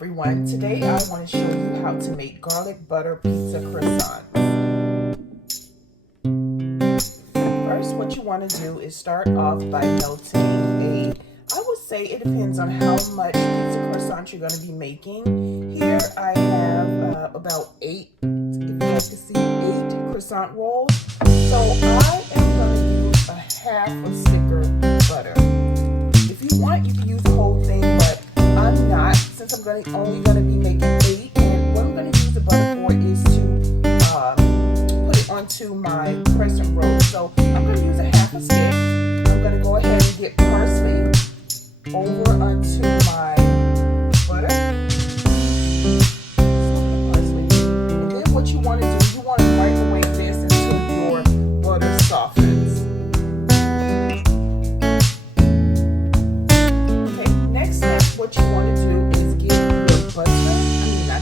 everyone. Today I want to show you how to make garlic butter pizza croissants. First, what you want to do is start off by melting I would say it depends on how much pizza croissants you're going to be making. Here I have about 8, if you guys can see, 8 croissant rolls. So I am going to use a half a sticker butter. If you want, you can use the whole thing, but I'm not, since I'm only going to be making 8, and what I'm going to use the butter for is to put it onto my crescent roll. So I'm going to use a half a stick. I'm going to go ahead and get parsley over onto my butter. And then what you want to do, you want to microwave this until your butter softens. What you want to do is get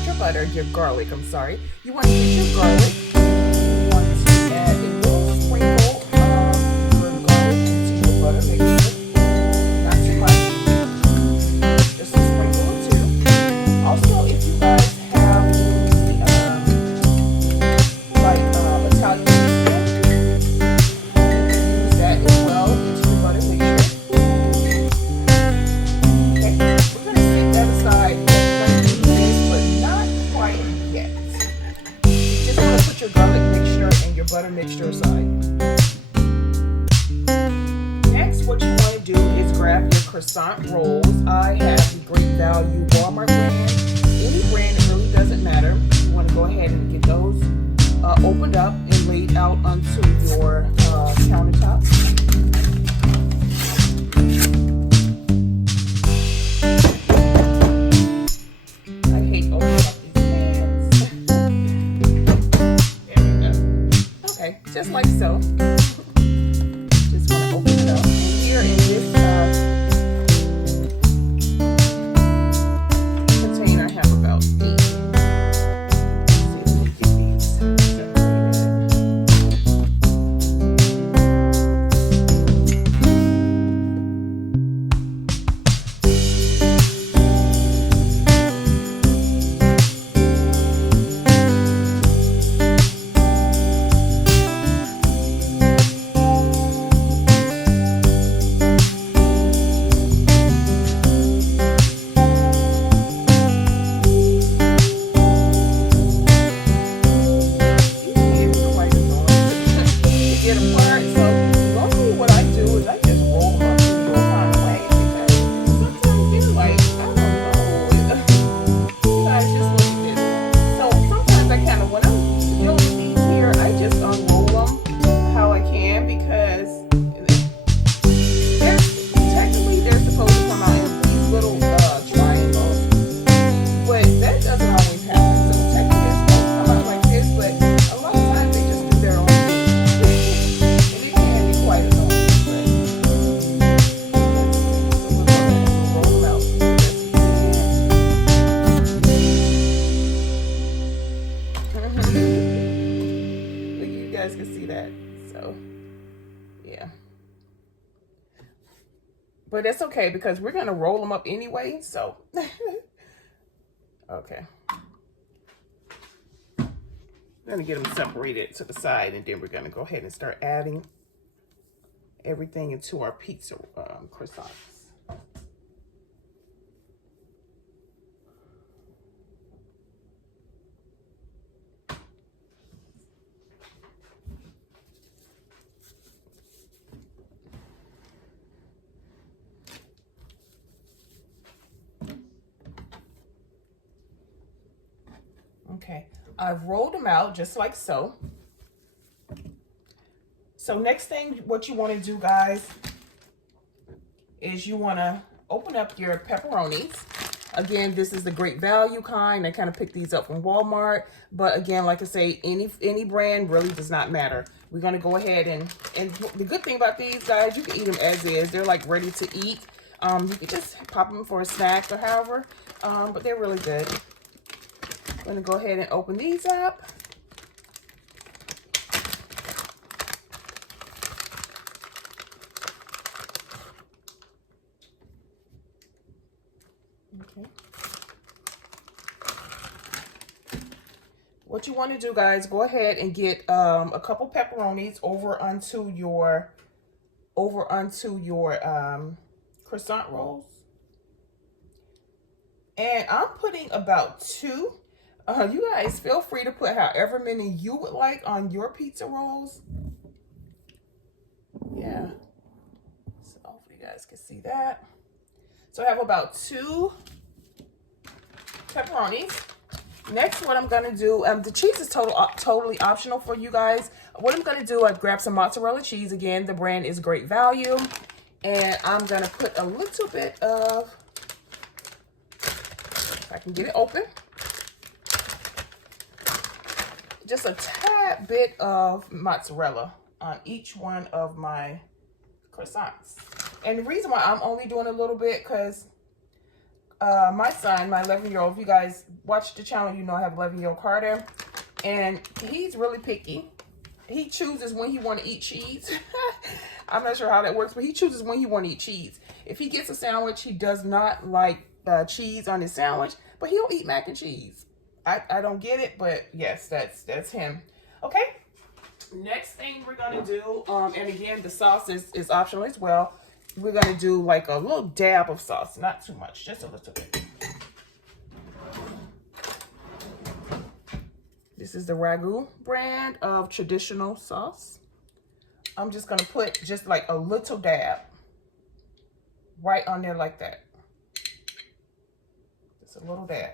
your butter, your garlic, I'm sorry. You want to get your garlic. You want to add a little sprinkle of your garlic into your butter mixture. Not too much. Just a sprinkle or 2. Also, if you guys have any, Italian pizza, you can use that as well into your butter mixture. Your garlic mixture and your butter mixture aside. Next, what you want to do is grab your croissant rolls. I have the Great Value Walmart brand. Any brand, it really doesn't matter. You want to go ahead and get those opened up and laid out onto your countertop. I hate opening up these pans. Just like so. Just want to open it up. And here in this container, I have about 8. Let's see if we can get these separated. Can see that, so yeah, but it's okay because we're gonna roll them up anyway, so okay, I'm gonna get them separated to the side, and then we're gonna go ahead and start adding everything into our pizza croissants. Okay, I've rolled them out just like so. So next thing, what you want to do, guys, is you want to open up your pepperonis. Again, this is the Great Value kind. I kind of picked these up from Walmart. But again, like I say, any brand really does not matter. We're going to go ahead and the good thing about these, guys, you can eat them as is. They're like ready to eat. You can just pop them for a snack or however. But they're really good. I'm going to go ahead and open these up. Okay. what you want to do, guys, go ahead and get a couple pepperonis over onto your croissant rolls. And I'm putting about 2. You guys feel free to put however many you would like on your pizza rolls. Yeah. So hopefully you guys can see that. So I have about 2 pepperonis. Next, what I'm gonna do, the cheese is totally optional for you guys. What I'm gonna do, I grab some mozzarella cheese. Again, the brand is Great Value. And I'm gonna put a little bit of, if I can get it open, just a tad bit of mozzarella on each one of my croissants. And the reason why I'm only doing a little bit, because my son, my 11-year-old, if you guys watch the channel, you know I have 11-year-old Carter, and he's really picky. He chooses when he want to eat cheese. I'm not sure how that works, but he chooses when he want to eat cheese. If he gets a sandwich, he does not like cheese on his sandwich, but he'll eat mac and cheese. I don't get it, but yes, that's him. Okay, next thing we're gonna do, and again, the sauce is optional as well. We're gonna do like a little dab of sauce, not too much, just a little bit. This is the Ragu brand of traditional sauce. I'm just gonna put just like a little dab right on there like that. Just a little dab.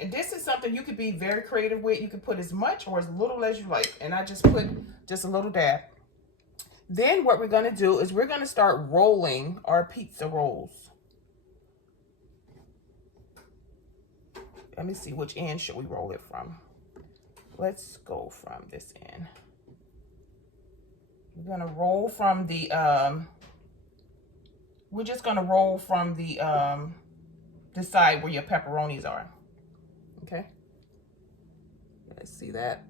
And this is something you could be very creative with. You can put as much or as little as you like. And I just put just a little dab. Then what we're gonna do is we're gonna start rolling our pizza rolls. Let me see, which end should we roll it from? Let's go from this end. We're gonna roll from the, we're just gonna roll from the side where your pepperonis are. Okay, you guys see that?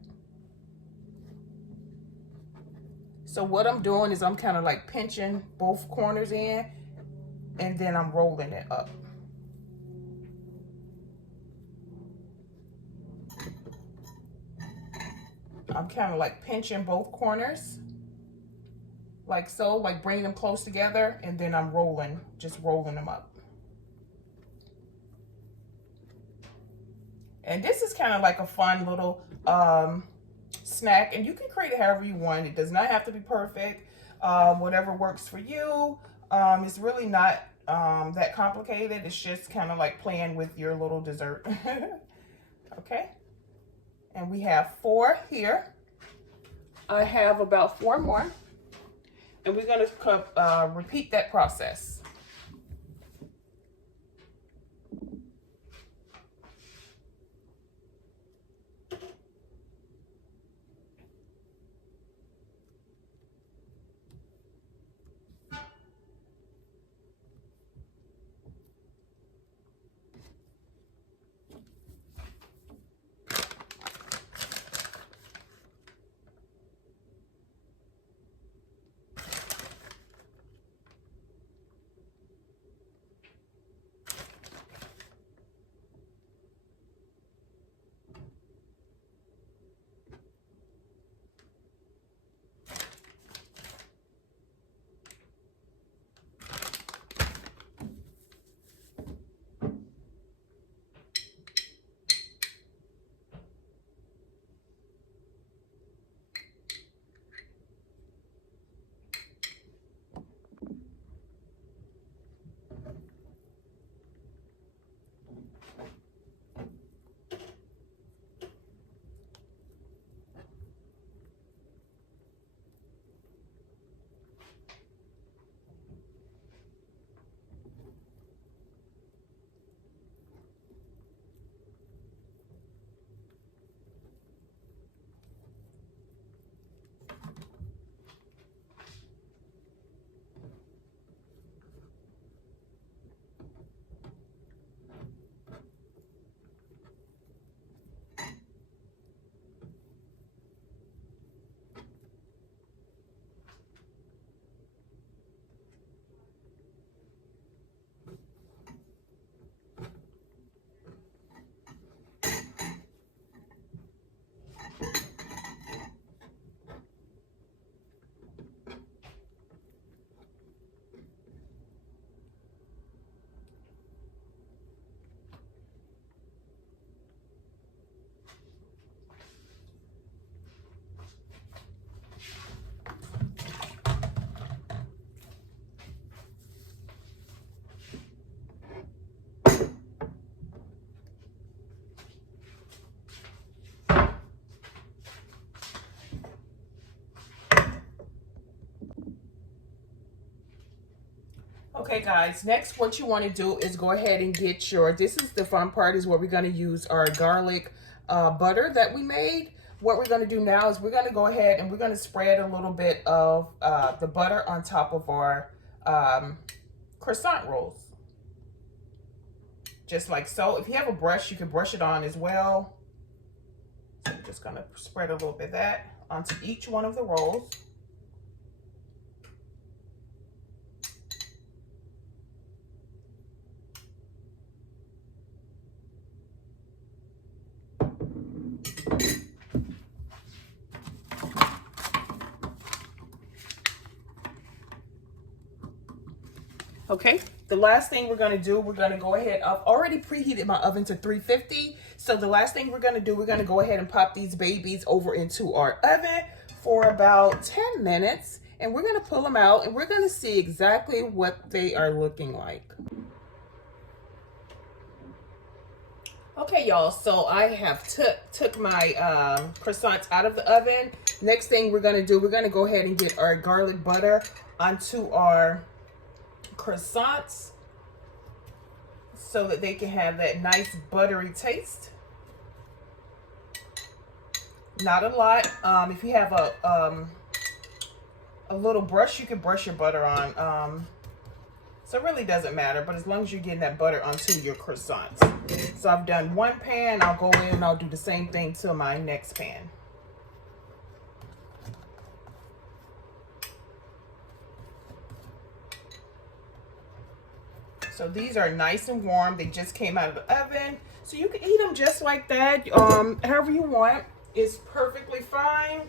So what I'm doing is I'm kind of like pinching both corners in, and then I'm rolling it up. I'm kind of like pinching both corners, like so, like bringing them close together, and then I'm rolling, just rolling them up. And this is kind of like a fun little snack, and you can create it however you want. It does not have to be perfect. Whatever works for you. It's really not that complicated. It's just kind of like playing with your little dessert. Okay. And we have 4 here. I have about 4 more. And we're going to repeat that process. Okay guys, next what you want to do is go ahead and get your, this is the fun part, is where we're going to use our garlic butter that we made. What we're going to do now is we're going to go ahead and we're going to spread a little bit of the butter on top of our croissant rolls. Just like so. If you have a brush, you can brush it on as well. So I'm just going to spread a little bit of that onto each one of the rolls. Okay, the last thing we're going to do, we're going to go ahead, I've already preheated my oven to 350. So the last thing we're going to do, we're going to go ahead and pop these babies over into our oven for about 10 minutes. And we're going to pull them out and we're going to see exactly what they are looking like. Okay, y'all, so I have took my croissants out of the oven. Next thing we're going to do, we're going to go ahead and get our garlic butter onto our croissants so that they can have that nice buttery taste. Not a lot. If you have a little brush, you can brush your butter on. So it really doesn't matter, but as long as you're getting that butter onto your croissants. So I've done one pan. I'll go in and I'll do the same thing to my next pan. So these are nice and warm. They just came out of the oven. So you can eat them just like that, however you want. It's perfectly fine.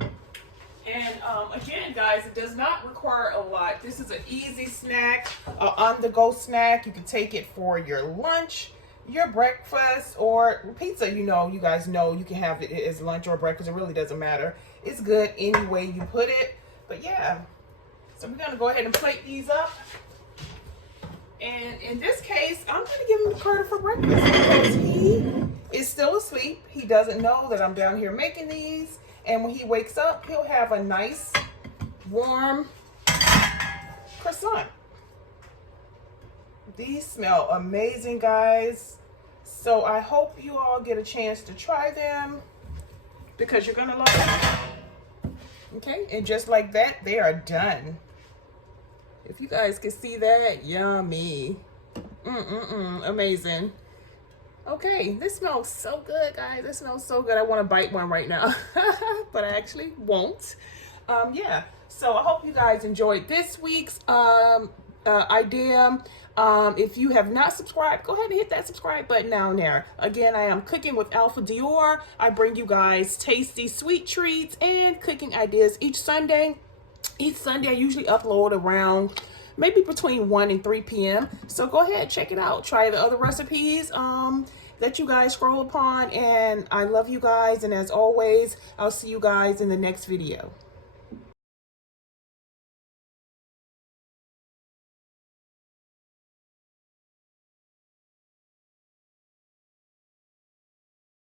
And again, guys, it does not require a lot. This is an easy snack, on-the-go snack. You can take it for your lunch, your breakfast, or pizza. You know, you guys know you can have it as lunch or breakfast. It really doesn't matter. It's good any way you put it. But yeah, so we're going to go ahead and plate these up. And in this case, I'm going to give him Carter for breakfast because he is still asleep. He doesn't know that I'm down here making these. And when he wakes up, he'll have a nice, warm croissant. These smell amazing, guys. So I hope you all get a chance to try them because you're going to love them. Okay, and just like that, they are done. If you guys can see that, yummy. Amazing. Okay, this smells so good, guys. This smells so good. I want to bite one right now, but I actually won't. Yeah, so I hope you guys enjoyed this week's idea. If you have not subscribed, go ahead and hit that subscribe button down there. Again, I am cooking with AlphaDior. I bring you guys tasty sweet treats and cooking ideas each Sunday. Each Sunday, I usually upload around maybe between 1 and 3 p.m. So go ahead, check it out. Try the other recipes that you guys scroll upon. And I love you guys. And as always, I'll see you guys in the next video.